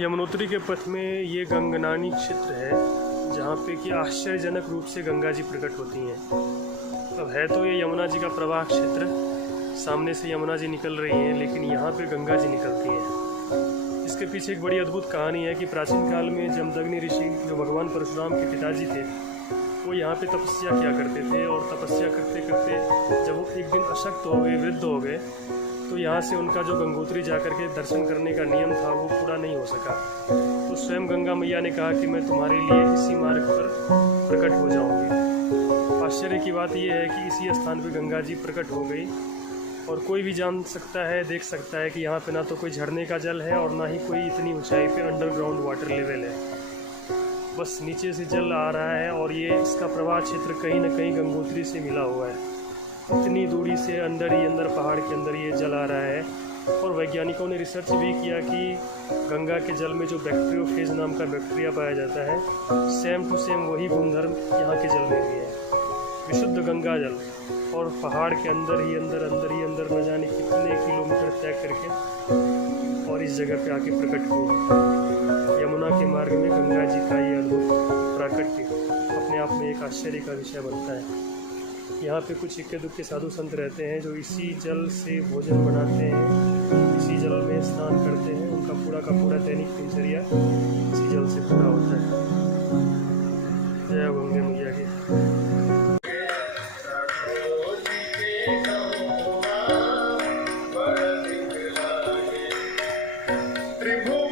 यमुनोत्री के पथ में ये गंगनानी क्षेत्र है जहाँ पे कि आश्चर्यजनक रूप से गंगा जी प्रकट होती हैं। अब है तो ये यमुना जी का प्रवाह क्षेत्र, सामने से यमुना जी निकल रही हैं, लेकिन यहाँ पे गंगा जी निकलती हैं। इसके पीछे एक बड़ी अद्भुत कहानी है कि प्राचीन काल में जमदग्नि ऋषि, जो भगवान परशुराम के पिताजी थे, वो यहाँ पे तपस्या किया करते थे। और तपस्या करते करते जब वो एक दिन अशक्त हो गए, वृद्ध हो गए, तो यहाँ से उनका जो गंगोत्री जाकर के दर्शन करने का नियम था वो पूरा नहीं हो सका। तो स्वयं गंगा मैया ने कहा कि मैं तुम्हारे लिए इसी मार्ग पर प्रकट हो जाऊंगी। आश्चर्य की बात यह है कि इसी स्थान पर गंगा जी प्रकट हो गई और कोई भी जान सकता है, देख सकता है कि यहाँ पे ना तो कोई झरने का जल है और ना ही कोई इतनी ऊंचाई पे अंडरग्राउंड वाटर लेवल है। बस नीचे से जल आ रहा है और ये इसका प्रवाह क्षेत्र कहीं ना कहीं गंगोत्री से मिला हुआ है। इतनी दूरी से अंदर ही अंदर पहाड़ के अंदर ये जल आ रहा है। और वैज्ञानिकों ने रिसर्च भी किया कि गंगा के जल में जो बैक्टीरियोफेज नाम का बैक्टीरिया पाया जाता है, सेम टू सेम वही गुणधर्म यहाँ के जल में भी है। विशुद्ध गंगा जल और पहाड़ के अंदर ही अंदर न जाने कितने किलोमीटर तय करके और इस जगह पे आके प्रकट हुए। यमुना के मार्ग में गंगा जी का ये अद्भुत प्राकट्य अपने आप में एक आश्चर्य का विषय बनता है। यहाँ पे कुछ इक्के दुक्के साधु संत रहते हैं जो इसी जल से भोजन बनाते हैं, इसी जल में स्नान करते हैं। उनका पूरा का पूरा दैनिक दिनचर्या इसी जल से पूरा होता है। जय गंगे मैया की। त्रिभुवन